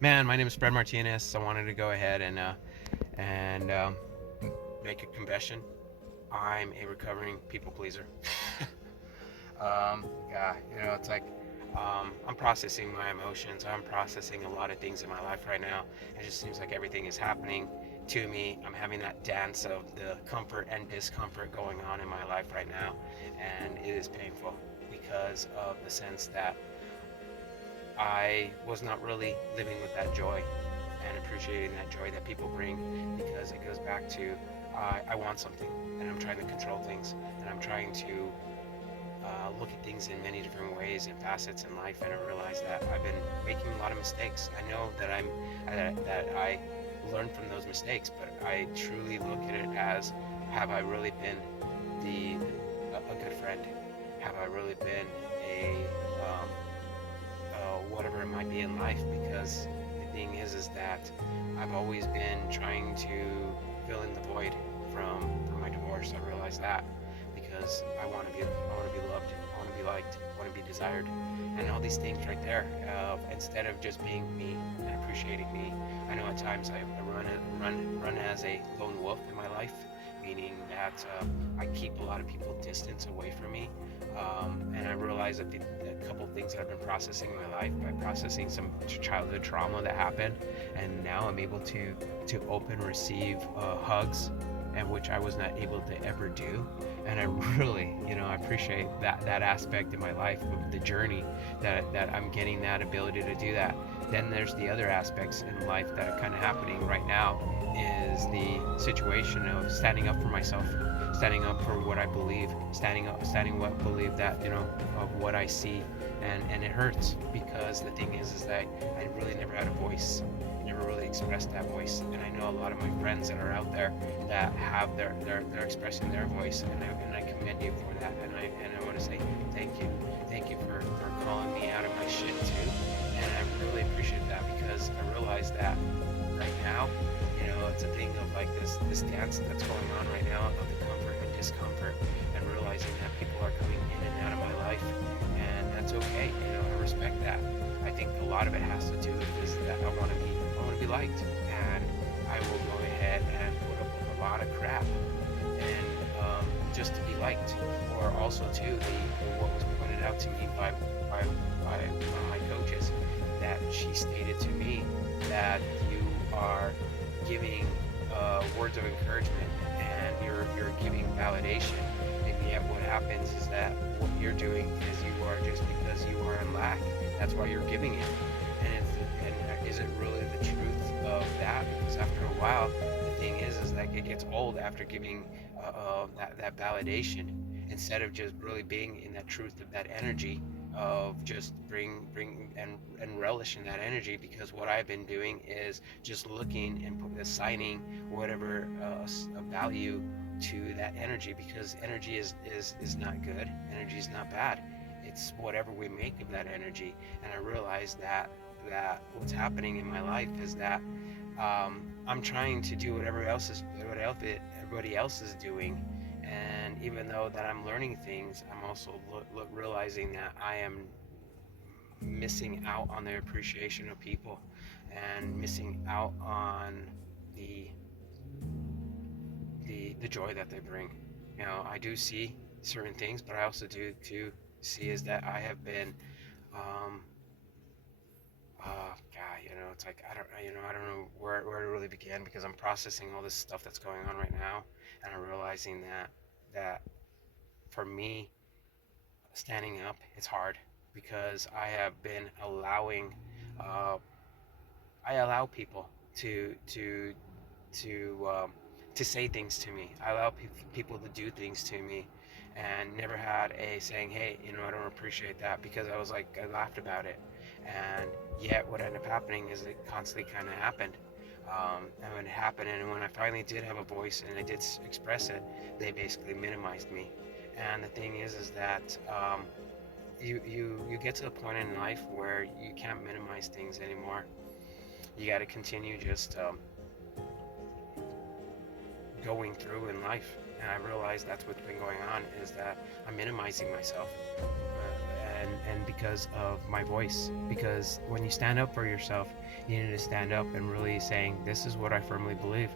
Man, my name is Fred Martinez. I wanted to go ahead and make a confession. I'm a recovering people pleaser. Yeah, it's like I'm processing my emotions. I'm processing a lot of things in my life right now. It just seems like everything is happening to me. I'm having that dance of the comfort and discomfort going on in my life right now, and it is painful because of the sense that I was not really living with that joy and appreciating that joy that people bring, because it goes back to I want something, and I'm trying to control things, and I'm trying to look at things in many different ways and facets in life, and I realize that I've been making a lot of mistakes. I know that I learned from those mistakes, but I truly look at it as, have I really been a good friend? Have I really been a um, whatever it might be in life? Because the thing is that I've always been trying to fill in the void from my divorce. I realized that because I want to be loved, I want to be liked, I want to be desired, and all these things right there. Instead of just being me and appreciating me, I know at times I run as a lone wolf in my life, meaning that I keep a lot of people distance away from me. And I realized that a couple of things that I've been processing in my life, by processing some childhood trauma that happened, and now I'm able to open, receive hugs, and which I was not able to ever do. And I really, I appreciate that aspect in my life of the journey, that I'm getting that ability to do that. Then there's the other aspects in life that are kind of happening right now, is the situation of standing up for myself, standing up for what I believe, standing what believe that, of what I see, and it hurts because the thing is that I really never had a voice. I never really expressed that voice, and I know a lot of my friends that are out there that have they're expressing their voice, and I commend you for that, and I want to say thank you for calling me out of my shit too, and I really appreciate that, because I realize that right now, it's a thing of like this dance that's going on right now of the comfort and discomfort, and realizing that people are coming in and out of my life, and that's okay. I respect that. I think a lot of it has to do with is that I want to be liked, and I will go ahead and put up with a lot of crap, and just to be liked. Or also too, what was pointed out to me by one of my coaches, that she stated to me that you are giving words of encouragement, and you're giving validation, and yet what happens is that what you're doing is you are, just because you are in lack, that's why you're giving it. And is it really the truth of that? Because after a while, the thing is that it gets old after giving that validation, instead of just really being in that truth of that energy, of just bring and relish in that energy. Because what I've been doing is just looking and assigning whatever a value to that energy, because energy is not good, energy is not bad, it's whatever we make of that energy. And I realize that what's happening in my life is that I'm trying to do everybody else is doing, and even though that I'm learning things, I'm also realizing that I am missing out on the appreciation of people, and missing out on the the joy that they bring. I do see certain things, but I also do see is that I have been um, God, it's like I don't know where to really begin, because I'm processing all this stuff that's going on right now, and I'm realizing that for me, standing up, it's hard, because uh, I allow people to to say things to me. I allow people to do things to me, and never had a saying, hey, I don't appreciate that, because I was like, I laughed about it. And yet what ended up happening is it constantly kind of happened. And when it happened, and when I finally did have a voice and I did express it, they basically minimized me. And the thing is that you get to a point in life where you can't minimize things anymore. You got to continue just going through in life. And I realize that's what's been going on, is that I'm minimizing myself, and because of my voice. Because when you stand up for yourself, you need to stand up and really saying, this is what I firmly believe.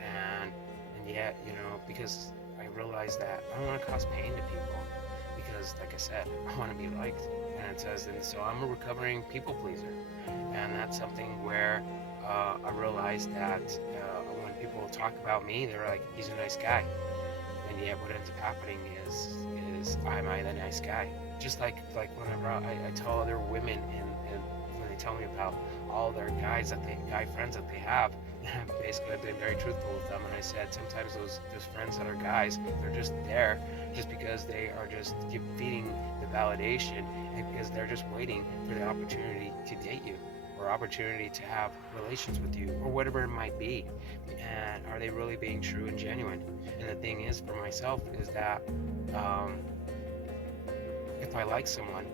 And and yet, because I realize that I don't want to cause pain to people. Because like I said, I want to be liked. And so I'm a recovering people pleaser. And that's something where I realized that when people talk about me, they're like, he's a nice guy. And yet what ends up happening is am I the nice guy? Just like whenever I tell other women and when they tell me about all their guy friends that they have, and basically I've been very truthful with them, and I said sometimes those friends that are guys, they're just there just because they are just feeding the validation, and because they're just waiting for the opportunity to date you, or opportunity to have relations with you, or whatever it might be. And are they really being true and genuine? And the thing is, for myself, is that um, if I like someone,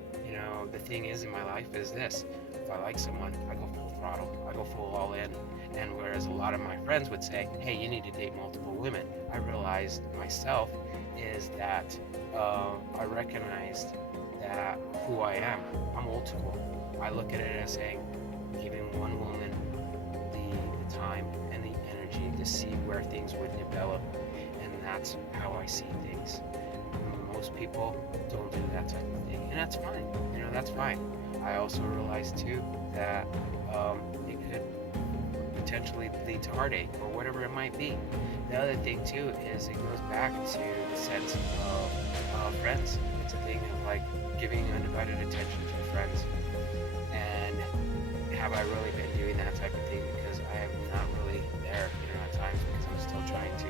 the thing is in my life is this: if I like someone, I go full throttle, I go full all in. And whereas a lot of my friends would say, hey, you need to date multiple women, I realized myself is that I recognized that who I am, I'm old school. I look at it as saying, giving one woman the time and the energy to see where things would develop, and that's how I see things. Most people don't do that type of thing, and that's fine. That's fine. I also realize too that it could potentially lead to heartache or whatever it might be. The other thing too is it goes back to the sense of friends. It's a thing of like giving undivided attention to friends. And have I really been doing that type of thing? Because I am not really there, at times, because I'm still trying to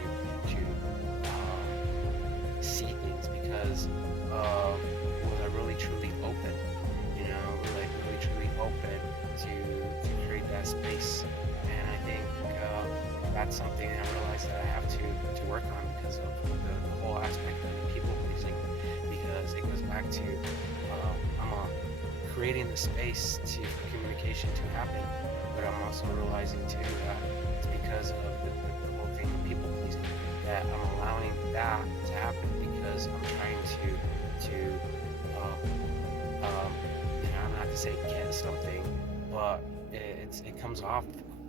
see things. Because was I really truly open? Really truly open to create that space? And I think that's something that I realize that I have to work on because of the whole aspect of people pleasing. Because it goes back to creating the space for communication to happen, but I'm also realizing too that it's because of the whole thing of people pleasing that I'm allowing that to happen, because I'm trying to I'm not to say get something, but it comes off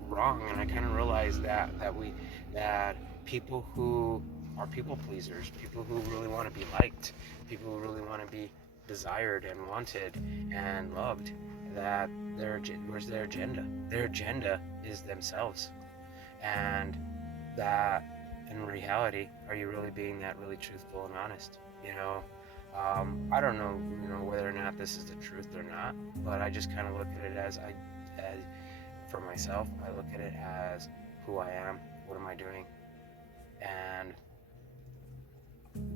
wrong, and I kind of realize that people who are people pleasers, people who really want to be liked, people who really want to be desired and wanted and loved, that where's their agenda? Their agenda is themselves. And that in reality, are you really being that really truthful and honest? I don't know, whether or not this is the truth or not, but I just kind of look at it as for myself, I look at it as who I am, what am I doing, and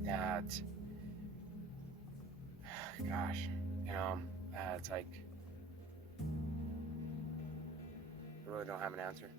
that, gosh, it's like, I really don't have an answer.